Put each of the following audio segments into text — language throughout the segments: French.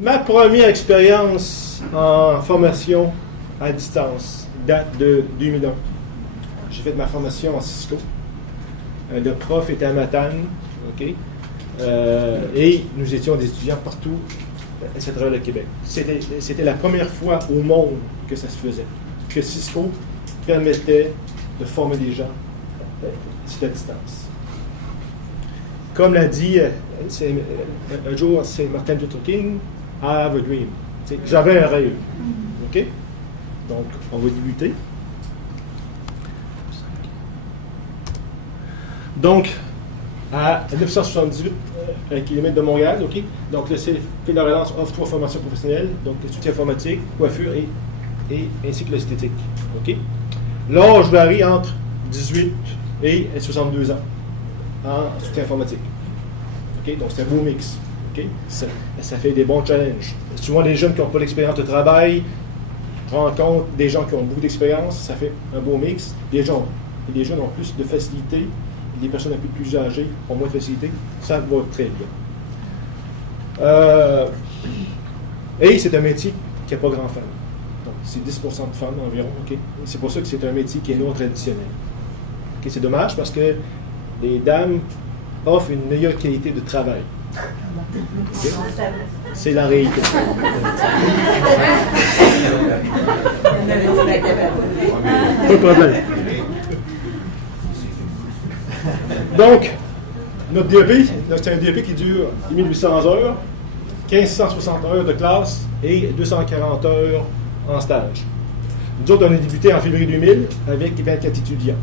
ma première expérience en formation à distance date de 2001. J'ai fait ma formation en Cisco. Le prof était à Matane, OK? Et nous étions des étudiants partout à travers le Québec. C'était la première fois au monde que ça se faisait, que Cisco permettait de former des gens à distance. Comme l'a dit un jour, c'est Martin Luther King, I have a dream. J'avais un rêve. OK? Donc, on va débuter. Donc, à 978 km de Montréal, OK? Donc, le CFP de la Relance offre 3 formations professionnelles, donc le soutien informatique, coiffure et ainsi que l'esthétique. OK? L'âge varie entre 18 et 62 ans en soutien informatique. OK? Donc, c'est un beau mix. OK? Ça fait des bons challenges. Souvent, les jeunes qui n'ont pas d'expérience de travail rencontrent des gens qui ont beaucoup d'expérience, ça fait un beau mix. Les jeunes ont plus de facilité, les personnes un peu plus âgées ont moins de facilité. Ça va très bien. Et c'est un métier qui n'a pas grand femmes. Donc, c'est 10% de femmes environ. Okay? C'est pour ça que c'est un métier qui est non traditionnel. Okay? C'est dommage parce que les dames offrent une meilleure qualité de travail. Okay? C'est la réalité. Pas de problème. Donc, notre DEP, c'est un DEP qui dure 1800 heures, 1560 heures de classe et 240 heures en stage. Nous autres, on a débuté en février 2000 avec 24 étudiants.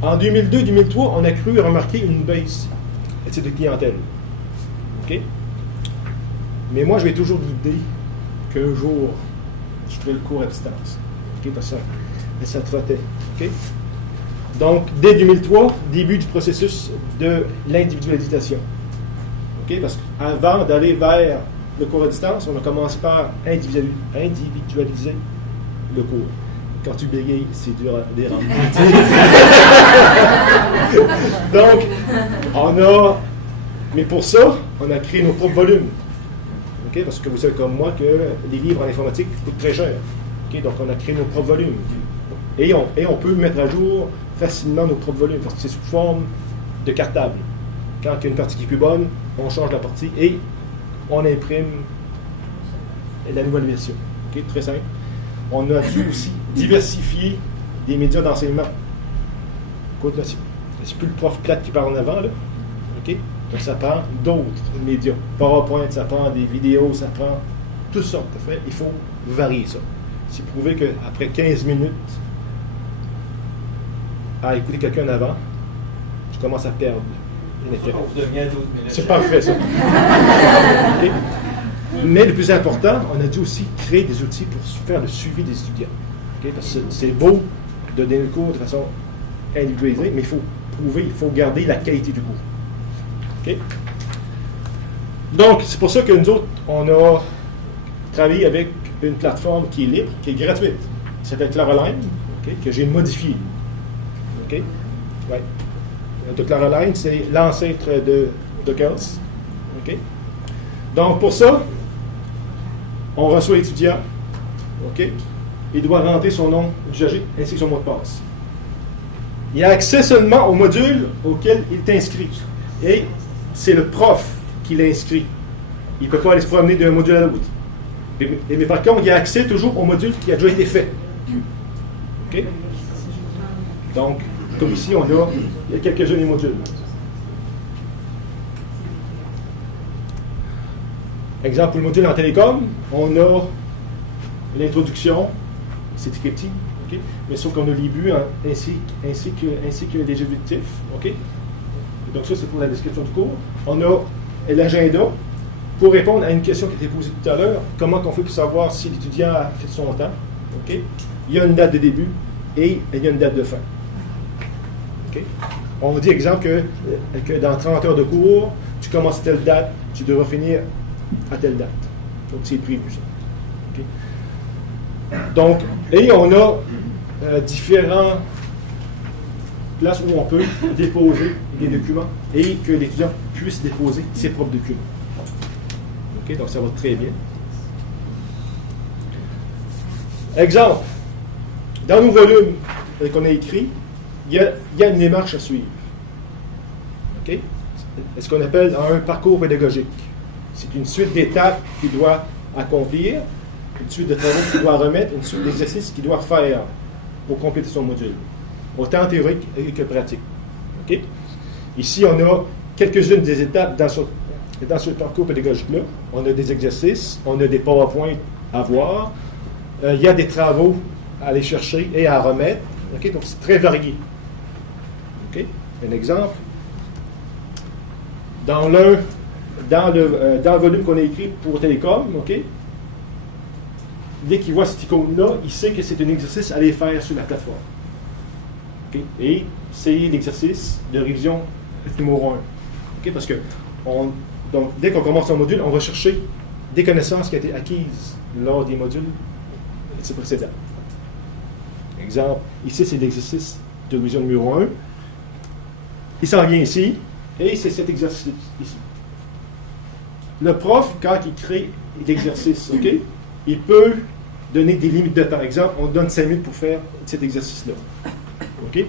En 2002-2003, on a cru remarquer une baisse de clientèle. OK? Mais moi, j'avais toujours l'idée qu'un jour, je ferais le cours à distance. OK? Parce que ça trottait. OK? Donc, dès 2003, début du processus de l'individualisation. OK? Parce qu'avant d'aller vers le cours à distance, on a commencé par individualiser le cours. Quand tu bégayes, c'est dur à dire en Donc, mais pour ça, on a créé nos propres volumes. OK? Parce que vous savez comme moi que les livres en informatique coûtent très cher. OK? Donc, on a créé nos propres volumes. Et on peut mettre à jour facilement nos propres volumes, parce que c'est sous forme de cartable. Quand il y a une partie qui est plus bonne, on change la partie et on imprime la nouvelle version. Okay? Très simple. On a dû aussi diversifier des médias d'enseignement. Écoute, là, c'est plus le prof plate qui parle en avant, là. OK? Donc, ça prend d'autres médias. PowerPoint, ça prend des vidéos, ça prend toutes sortes de faits. Il faut varier ça. C'est prouvé qu'après 15 minutes à écouter quelqu'un en avant, je commence à perdre l'intérêt. C'est parfait, ça. Okay? Mais le plus important, on a dû aussi créer des outils pour faire le suivi des étudiants. Okay? Parce que c'est beau de donner le cours de façon individualisée, mais il faut prouver, il faut garder la qualité du cours. Okay? Donc, c'est pour ça que nous autres, on a travaillé avec une plateforme qui est libre, qui est gratuite. Ça s'appelle Claroline, okay? Que j'ai modifiée. OK? Ouais. Donc, Claroline, c'est l'ancêtre de Dockers. OK? Donc, pour ça, on reçoit l'étudiant. OK? Il doit rentrer son nom d'usager ainsi que son mot de passe. Il a accès seulement au module auquel il est inscrit. Et c'est le prof qui l'inscrit. Il ne peut pas aller se promener d'un module à l'autre. Mais par contre, il a accès toujours au module qui a déjà été fait. OK? Donc, comme ici, il y a quelques-uns des modules. Exemple, pour le module en télécom, on a l'introduction, c'est écrit petit, okay? Mais sauf qu'on a les buts ainsi que les objectifs. Okay? Donc ça, c'est pour la description du cours. On a l'agenda pour répondre à une question qui a été posée tout à l'heure. Comment on fait pour savoir si l'étudiant a fait son temps? Okay? Il y a une date de début et il y a une date de fin. Okay? On dit, exemple, que dans 30 heures de cours, tu commences à telle date, tu devras finir à telle date. Donc, c'est prévu, ça. Okay? Donc, et on a différentes places où on peut déposer des documents et que l'étudiant puisse déposer ses propres documents. OK? Donc, ça va très bien. Exemple. Dans nos volumes qu'on a écrits, il y a une démarche à suivre. OK? C'est ce qu'on appelle un parcours pédagogique. C'est une suite d'étapes qu'il doit accomplir, une suite de travaux qu'il doit remettre, une suite d'exercices qu'il doit faire pour compléter son module, autant théorique que pratique. OK? Ici, on a quelques-unes des étapes dans ce parcours pédagogique-là. On a des exercices, on a des PowerPoint à voir, il y a des travaux à aller chercher et à remettre. OK? Donc, c'est très varié. OK? Un exemple. Dans le volume qu'on a écrit pour Télécom, OK? Dès qu'il voit cette icône-là, il sait que c'est un exercice à aller faire sur la plateforme. OK? Et c'est l'exercice de révision numéro 1. OK? Parce que donc, dès qu'on commence un module, on va chercher des connaissances qui ont été acquises lors des modules précédents. Exemple, ici, c'est l'exercice de révision numéro 1. Il s'en vient ici, et c'est cet exercice ici. Le prof, quand il crée l'exercice, OK, il peut donner des limites de temps. Exemple, on te donne 5 minutes pour faire cet exercice-là. OK?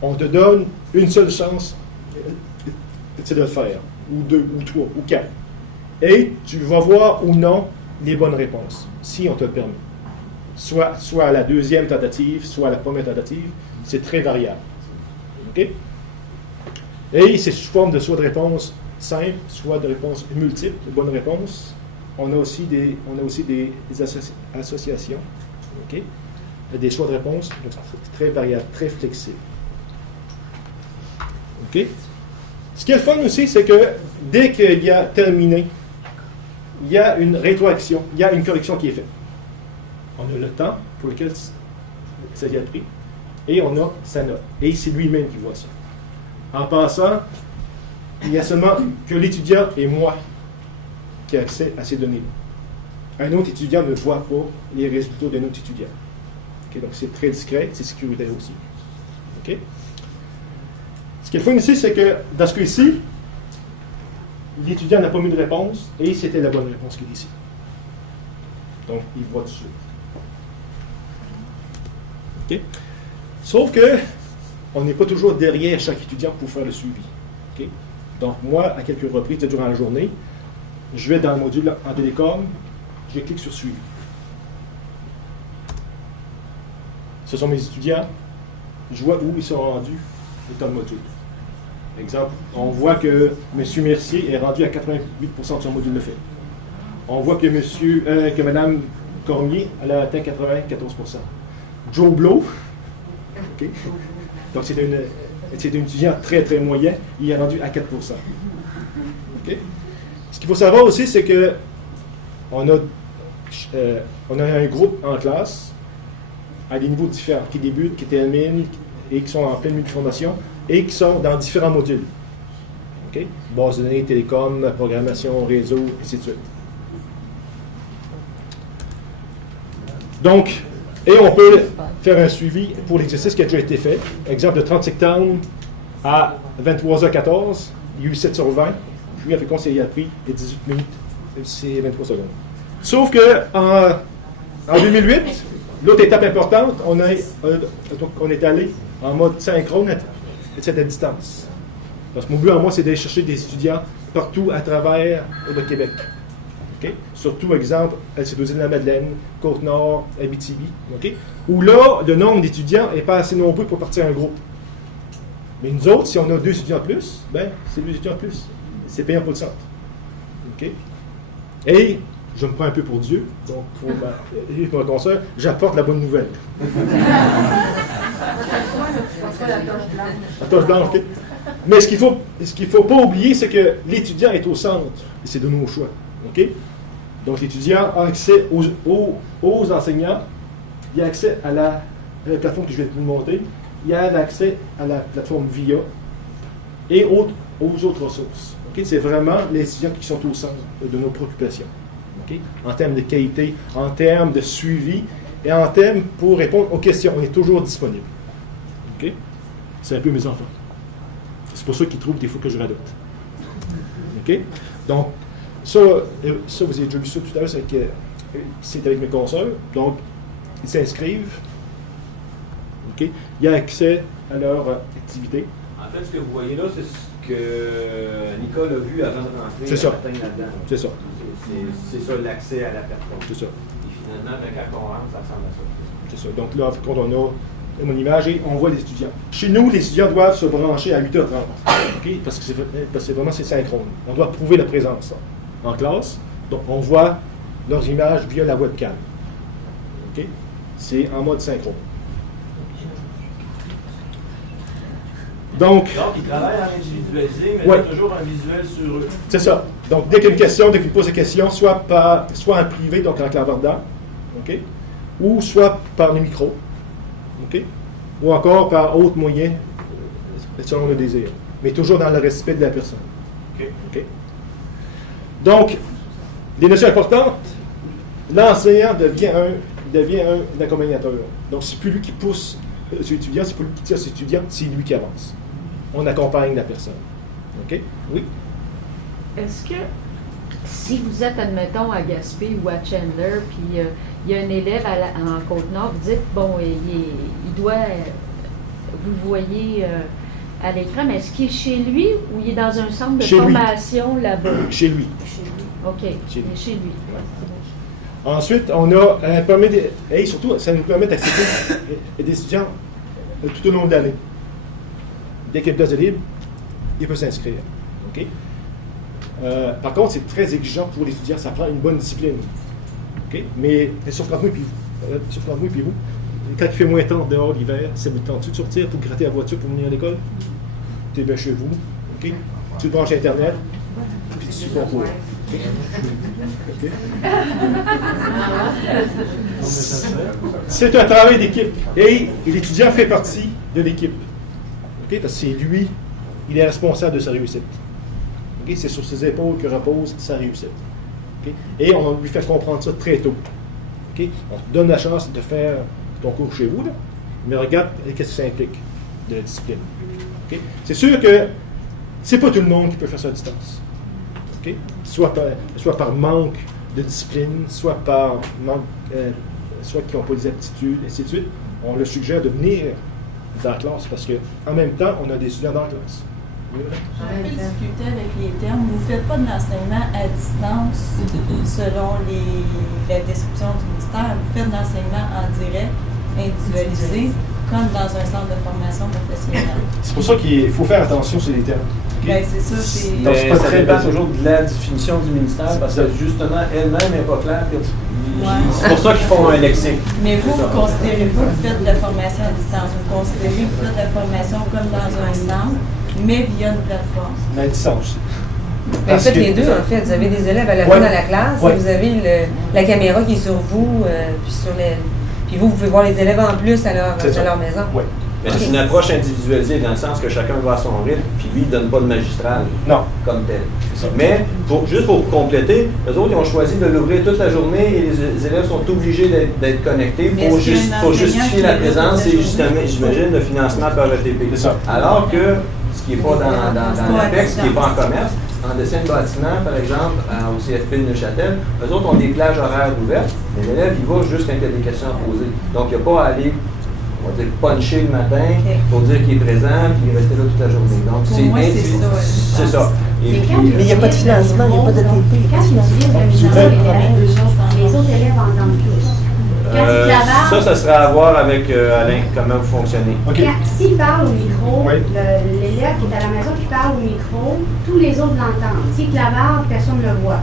On te donne une seule chance de le faire, ou 2, ou 3, ou 4. Et tu vas voir ou non les bonnes réponses, si on te le permet. Soit à la deuxième tentative, soit à la première tentative, c'est très variable. OK? Et c'est sous forme de soit de réponses simples, soit de réponses multiples, de bonnes réponses. On a aussi des associations, OK? Des choix de réponses, donc c'est très variable, très flexible. OK? Ce qui est le fun aussi, c'est que dès qu'il y a terminé, il y a une rétroaction, il y a une correction qui est faite. On a le temps pour lequel ça y a pris, et on a sa note. Et c'est lui-même qui voit ça. En passant, il n'y a seulement que l'étudiant et moi qui a accès à ces données. Un autre étudiant ne voit pas les résultats d'un autre étudiant. Okay, donc c'est très discret, c'est sécuritaire aussi. Okay? Ce qui est le fun ici, c'est que dans ce cas-ci, l'étudiant n'a pas mis de réponse et c'était la bonne réponse qui est ici. Donc, il voit tout de suite. Okay? Sauf que on n'est pas toujours derrière chaque étudiant pour faire le suivi. Okay? Donc, moi, à quelques reprises durant la journée, je vais dans le module en télécom, je clique sur suivi. Ce sont mes étudiants, je vois où ils sont rendus dans le module. Exemple, on voit que M. Mercier est rendu à 88% de son module de fait. On voit que Mme Cormier, elle a atteint 94%. Joe Blow, okay. Donc c'est un étudiant très très moyen, il est rendu à 4%. Okay. Ce qu'il faut savoir aussi, c'est que on a un groupe en classe à des niveaux différents, qui débutent, qui terminent et qui sont en pleine multifondation et qui sont dans différents modules. Okay. Base de données, télécom, programmation, réseau, ainsi de suite. Donc, et on peut faire un suivi pour l'exercice qui a déjà été fait. Exemple, le 30 septembre à 23h14, il y a eu 7 sur 20. Puis, avec on s'est appris les 18 minutes, c'est 23 secondes. Sauf que en 2008, l'autre étape importante, on est allé en mode synchrone, c'est à distance. Parce que mon but en moi, c'est d'aller chercher des étudiants partout à travers le Québec. Okay? Surtout, exemple, LC2I-la-Madeleine, Côte-Nord, Abitibi, okay? Où là, le nombre d'étudiants n'est pas assez nombreux pour partir un groupe. Mais nous autres, si on a 2 étudiants en plus, ben, c'est 2 étudiants en plus. C'est payant pour le centre. Okay? Et je me prends un peu pour Dieu, donc pour ma consoeur, j'apporte la bonne nouvelle. La toche blanche, OK? Mais ce qu'il faut pas oublier, c'est que l'étudiant est au centre, et c'est de nos choix. OK? Donc, l'étudiant a accès aux enseignants, il a accès à la plateforme que je vais vous montrer, il a accès à la plateforme VIA et aux autres ressources. Okay? C'est vraiment les étudiants qui sont au centre de nos préoccupations. Okay? En termes de qualité, en termes de suivi et en termes pour répondre aux questions. On est toujours disponible. Okay? C'est un peu mes enfants. C'est pour ça qu'ils trouvent des fois que je radote. Okay? Donc, ça, vous avez déjà vu ça tout à l'heure, c'est avec mes consoeurs. Donc, ils s'inscrivent. OK? Il y a accès à leur activité. En fait, ce que vous voyez là, c'est ce que Nicole a vu avant de rentrer C'est ça. là-dedans. C'est ça. C'est ça l'accès à la plateforme. C'est ça. Et finalement, quand on rentre, ça ressemble à ça. C'est ça. Donc là, quand on a mon image et on voit les étudiants. Chez nous, les étudiants doivent se brancher à 8h30. OK? Parce que vraiment, c'est synchrone. On doit prouver la présence en classe. Donc, on voit leurs images via la webcam. OK? C'est en mode synchrone. Donc, ils travaillent en individualisé, mais ouais. il y a toujours un visuel sur eux. C'est ça. Donc, dès qu'il y a une question, dès qu'ils posent une question, soit en privé, donc en clavardant, OK? Ou soit par le micro, OK? Ou encore par autre moyen, selon le désir. Mais toujours dans le respect de la personne. OK? Donc, des notions importantes, l'enseignant devient un accompagnateur. Donc, c'est plus lui qui pousse ses étudiants, c'est plus lui qui tire ses étudiants, c'est lui qui avance. On accompagne la personne. OK? Oui? Est-ce que si vous êtes, admettons, à Gaspé ou à Chandler, puis il y a un élève en Côte-Nord, vous dites, bon, il doit, vous le voyez à l'écran, mais est-ce qu'il est chez lui ou il est dans un centre de formation là-bas? Chez lui. Chez lui. OK, il est chez lui. Ouais. Ensuite, on a un permis et surtout, ça nous permet d'accéder des étudiants tout au long de l'année. Dès qu'il y a une place de libre, il peut s'inscrire. OK? Par contre, c'est très exigeant pour les étudiants, ça prend une bonne discipline. OK? Mais sauf entre moi et vous, quand il fait moins temps dehors l'hiver, ça vous tente-tu de sortir pour gratter la voiture pour venir à l'école? Tu es bien chez vous, OK? Tu te branches Internet, puis tu suis ton cours. Okay. C'est un travail d'équipe et l'étudiant fait partie de l'équipe. Okay? Parce que c'est lui, il est responsable de sa réussite. Okay? C'est sur ses épaules que repose sa réussite. Okay? Et on lui fait comprendre ça très tôt. Okay? On te donne la chance de faire ton cours chez vous, là, mais regarde qu'est-ce que ça implique de la discipline. Okay? C'est sûr que c'est pas tout le monde qui peut faire ça à distance. Okay? Soit par manque de discipline, soit par manque, soit qui n'ont pas des aptitudes, et ainsi de suite. On leur suggère de venir dans la classe parce qu'en même temps, on a des étudiants dans la classe. J'ai un peu discuté avec les termes. Vous ne faites pas de l'enseignement à distance selon la description du ministère. Vous faites de l'enseignement en direct, individualisé, comme dans un centre de formation professionnelle. C'est pour ça qu'il faut faire attention sur les termes. Okay? Ben, c'est ça. Mais ça dépend toujours de la définition du ministère, parce que justement, elle-même n'est pas claire. C'est pour ça qu'ils font un lexique. Mais vous considérez pas que vous faites de la formation à distance. Vous considérez que vous faites de la formation comme dans un centre, mais via une plateforme. Mais à distance aussi. Vous faites les deux, en fait. Vous avez des élèves à la fin dans la classe, et vous avez la caméra qui est sur vous, puis vous pouvez voir les élèves en plus à leur maison. Oui. Mais c'est une approche individualisée dans le sens que chacun va à son rythme, puis lui, il ne donne pas de magistral comme tel. Mais, juste pour compléter, eux autres, ils ont choisi de l'ouvrir toute la journée et les élèves sont obligés d'être connectés pour justifier la présence et justement, j'imagine, le financement par ETP. Alors que, ce qui n'est pas dans l'APEX, ce qui n'est pas en commerce, en dessin de bâtiment, par exemple, au CFP de Neuchâtel, eux autres ont des plages horaires ouvertes, mais l'élève, il va juste quand il y a des questions à poser. Donc, il n'y a pas à aller, on va dire, puncher le matin pour dire qu'il est présent puis il est resté là toute la journée. Donc, c'est ça. Mais il n'y a pas de financement, il n'y a pas de TP. Quand tu dis les autres élèves entendent tous. Ça serait à voir avec Alain, comment vous fonctionnez. Okay. S'il parle au micro, l'élève qui est à la maison qui parle au micro, tous les autres l'entendent. S'il clavarde, personne ne le voit.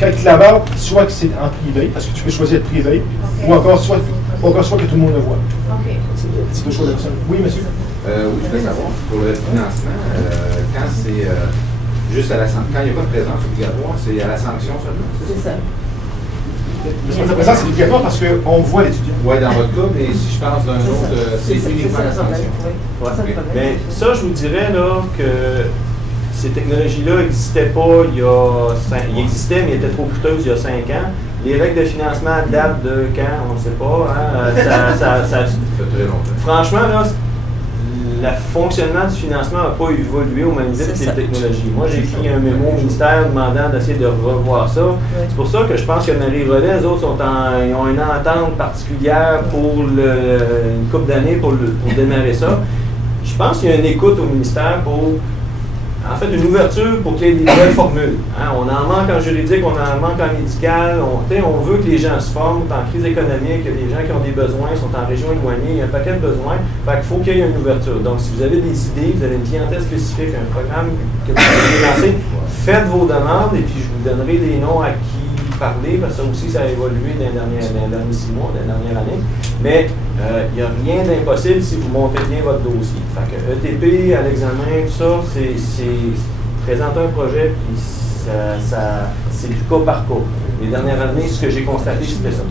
Quand il clavarde, soit que c'est en privé, parce que tu peux choisir de privé, ou encore soit que tout le monde le voit. C'est deux choix de personne. Oui, monsieur? Oui, je voulais savoir, pour le financement, quand c'est juste à la sanction, quand il n'y a pas de présence obligatoire, c'est à la sanction seulement? C'est ça. La présence, c'est obligatoire parce qu'on voit l'étudiant. Oui, dans votre cas, mais si je pense d'un autre, c'est uniquement la sanction. Mais ça, je vous dirais là, que ces technologies-là n'existaient pas ils existaient, mais ils étaient trop coûteuses il y a 5 ans. Les règles de financement datent de quand, on ne sait pas. Hein, ça fait très longtemps. Franchement, là, le fonctionnement du financement n'a pas évolué au même vite que les technologies. Moi, j'ai écrit un mémo au ministère demandant d'essayer de revoir ça. C'est pour ça que je pense que Marie-Relais, les autres ils ont une entente particulière pour une couple d'années pour démarrer ça. Je pense qu'il y a une écoute au ministère pour, en fait, une ouverture pour qu'il y ait des nouvelles formules. Hein? On en manque en juridique, on en manque en médical. On veut que les gens se forment. On est en crise économique, il y a des gens qui ont des besoins, sont en région éloignée, il y a un paquet de besoins. Fait qu'il faut qu'il y ait une ouverture. Donc, si vous avez des idées, vous avez une clientèle spécifique, un programme que vous voulez lancer, faites vos demandes et puis je vous donnerai des noms à qui parler, parce que ça aussi, ça a évolué dans les derniers 6 mois, dans les dernières années. Mais il n'y a rien d'impossible si vous montez bien votre dossier. Fait que ETP, à l'examen, tout ça, c'est présenter un projet, puis c'est du cas par cas. Les dernières années, ce que j'ai constaté, c'était ça.